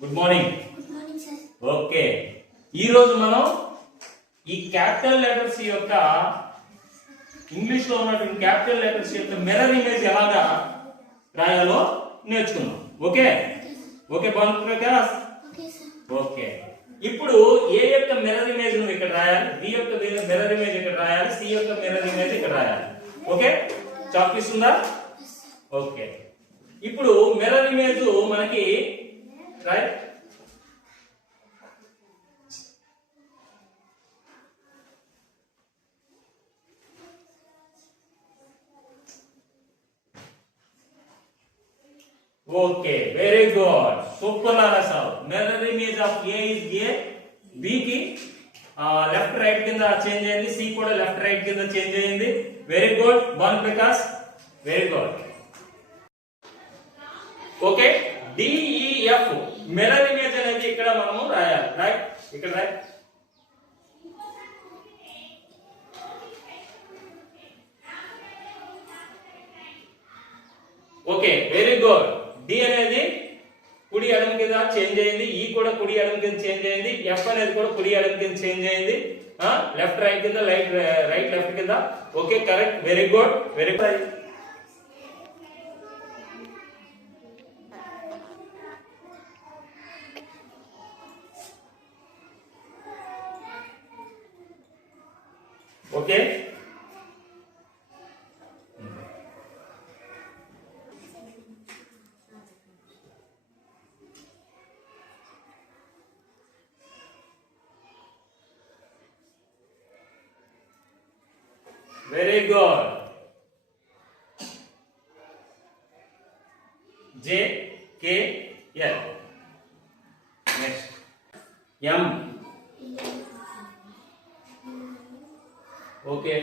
Good morning. Good morning sir. Okay, ఈ రోజు మనం ఈ క్యాపిటల్ లెటర్స్ యొక్క ఇంగ్లీష్ లో ఉన్నటువంటి క్యాపిటల్ లెటర్స్ యొక్క మిర్రర్ ఇమేజ్ ఎలాగా రాయాలో నేర్చుకుందాం. Okay okay Prakash. Okay sir. Okay, ఇప్పుడు ఏ యొక్క మిర్రర్ ఇమేజ్ నువ్వు ఇక్కడ రాయాలి, బి యొక్క మిర్రర్ ఇమేజ్ ఇక్కడ రాయాలి, సి యొక్క మిర్రర్ ఇమేజ్ ఇక్కడ రాయాలి. ఓకే, చాక్ పీస్ ఉందా? ఓకే, ఇప్పుడు మిర్రర్ ఇమేజ్ మనకి right okay, very good, super లా రాసావు. Mirror image of A is A, B కి లెఫ్ట్ రైట్ కింద చేంజ్ అయింది, సి కూడా లెఫ్ట్ రైట్ కింద చేంజ్ అయింది. Very good Bhanu Prakash, very good. Okay, DEF mirror image అనేది ఇక్కడ మనము రాయాలి. రైట్, ఇక్కడ right. Okay, very good. D అనేది కుడి ఎడమ కింద చేంజ్ అయింది, ఈ కూడా కుడి ఎడమ కింద చేంజ్ అయింది, ఎఫ్ అనేది కూడా కుడి ఎడమ కింద చేంజ్ అయింది, లెఫ్ట్ రైట్ కింద, రైట్ లెఫ్ట్ కింద. Okay, correct, very good, very good. Okay, very good. J K L. Next, M. Okay,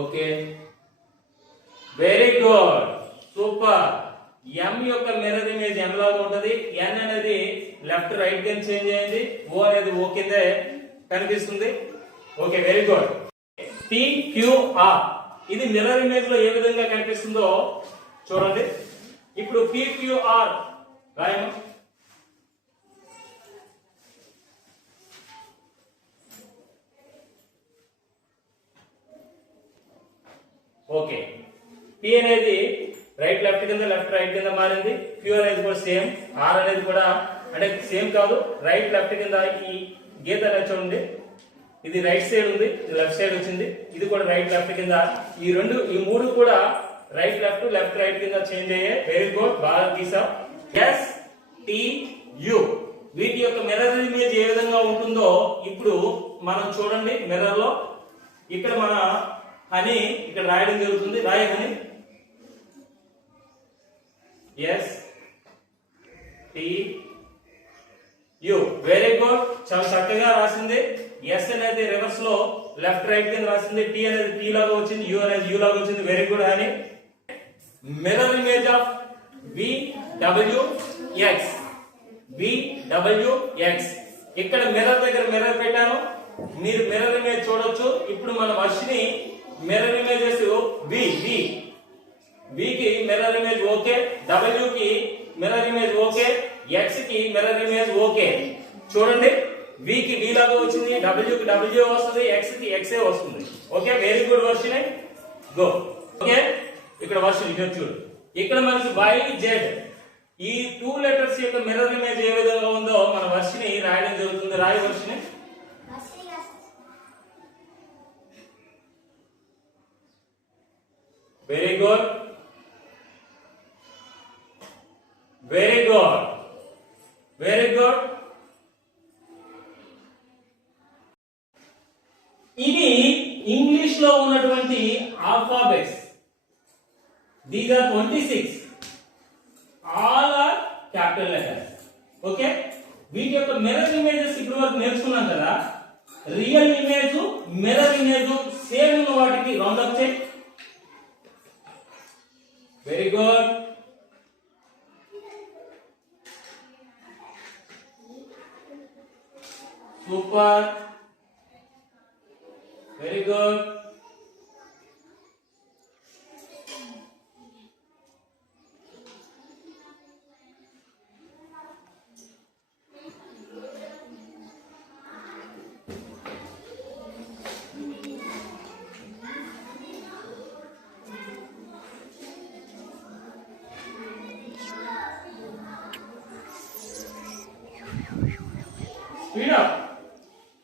okay, very good, super. M యొక్క మిర్రర్ ఇమేజ్ M లాగా ఉంటది. N అనేది లెఫ్ట్ రైట్ కింద చేంజ్ అయింది, O అనేది O కింద కనిపిస్తుంది. Okay, very good. PQR ఇది మిర్రర్ ఇమేజ్ లో ఏ విధంగా కనిపిస్తుందో చూడండి. ఇప్పుడు PQR రాయము. ఓకే, P అనేది రైట్ లెఫ్ట్ కింద, లెఫ్ట్ రైట్ కింద మారింది. Q అనేది కూడా సేమ్, R అనేది కూడా అంటే సేమ్ కాదు, రైట్ లెఫ్ట్ కింద. ఈ గీత అనేది చూడండి, ఇది రైట్ సైడ్ ఉంది, ఇది లెఫ్ట్ సైడ్ వచ్చింది, ఇది కూడా రైట్ లెఫ్ట్ కింద. ఈ మూడు కూడా రైట్ లెఫ్ట్, లెఫ్ట్ రైట్ కింద చేంజ్ అయ్యాయి. వెరీ గుడ్, బాగా తీసాం. STU వీటి యొక్క మిర్రర్ ఇమేజ్ ఏ విధంగా ఉంటుందో ఇప్పుడు మనం చూడండి. మిర్రర్ లో ఇక్కడ మన హనీ ఇక్కడ రాయడం జరుగుతుంది. రాయని STU, వెరీ గుడ్, చాలా చక్కగా రాసింది. ఎస్ అనేది రివర్స్ లో లెఫ్ట్ రైట్ కింద రాసింది, టీ అనేది టీ లాగా వచ్చింది, యు అనేది యు లాగా వచ్చింది. వెరీ గుడ్ అని. Mirror image of VWX, VWX ఇక్కడ మిర్రర్ దగ్గర మిర్రర్ పెట్టాను, మీరు మిర్రర్ ఇమేజ్ చూడొచ్చు. ఇప్పుడు మన వర్షిని మిర్రర్ ఇమేజెస్ V కి మిర్రర్ ఇమేజ్ ఓకే, W కి మిర్రర్ ఇమేజ్ ఓకే, X కి మిర్రర్ ఇమేజ్ ఓకే. చూడండి, V కి V లాగా వచ్చింది, W కి W వస్తుంది, X కి X వస్తుంది. Okay, very good version, go. Okay, ఇక్కడ వర్షన్ ఇది చూడు. ఇక్కడ మనకి YZ ఈ 2 లెటర్స్ యొక్క మిర్రర్ ఇమేజ్ ఏ విధంగా ఉందో మన వర్షిని రాయడం జరుగుతుంది. రాయి Varshini. Very good, very good, very good. ఇది ఇంగ్లీష్ లో ఉన్నటువంటి alphabets. These are 26, all are capital letters. Okay, వీటి యొక్క మిర్రర్ ఇమేజెస్ ఇప్పుడు వరకు నేర్చుకున్నాం కదా. Real image, mirror image same ఉన్న వాటికి రౌండ్ అప్ చేయి. Very good, super, very good. Speed up.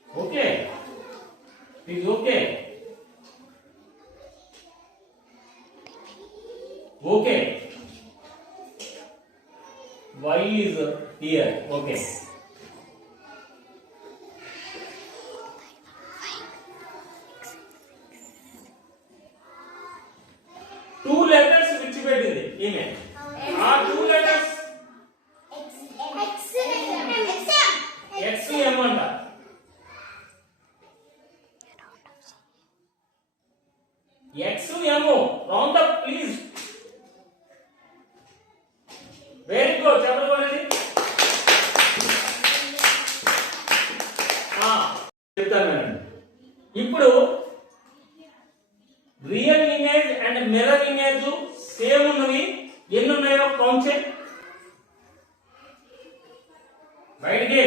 Okay. It's okay. Okay. Y is here. Okay. Two letters which పెట్టింది ఈమె ఆ two letters X M అంట X M round up please. Very good చెప్పండి. చెప్తాను madam. ఇప్పుడు real image and mirror image same ఉన్నవి ఎన్ని ఉన్నాయో కౌంట్ చేయండి. బయటికి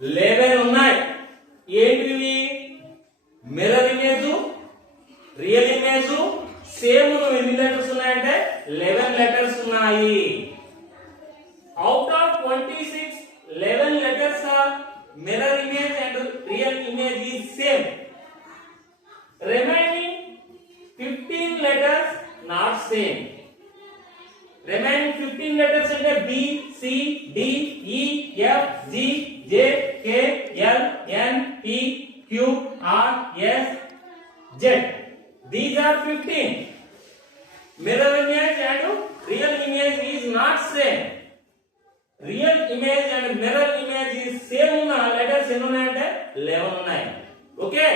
11 ఉన్నాయి. ఏంటివి? Mirror image, real image same ఎన్ని లెటర్స్ ఉన్నాయంటే 11 లెటర్స్ ఉన్నాయి. Out of 26 11 letters are mirror image and real image is same. Remaining 15 letters not same. Remaining 15 letters అంటే B, C, D, E, F, G, J, K, L, N, P, Q, R, S, Z. These are 15. Mirror image and real image is not same. Real image and mirror image is same ఉన్న letters ఎన్ని ఉన్నాయంటే 11 ఉన్నాయి. Okay.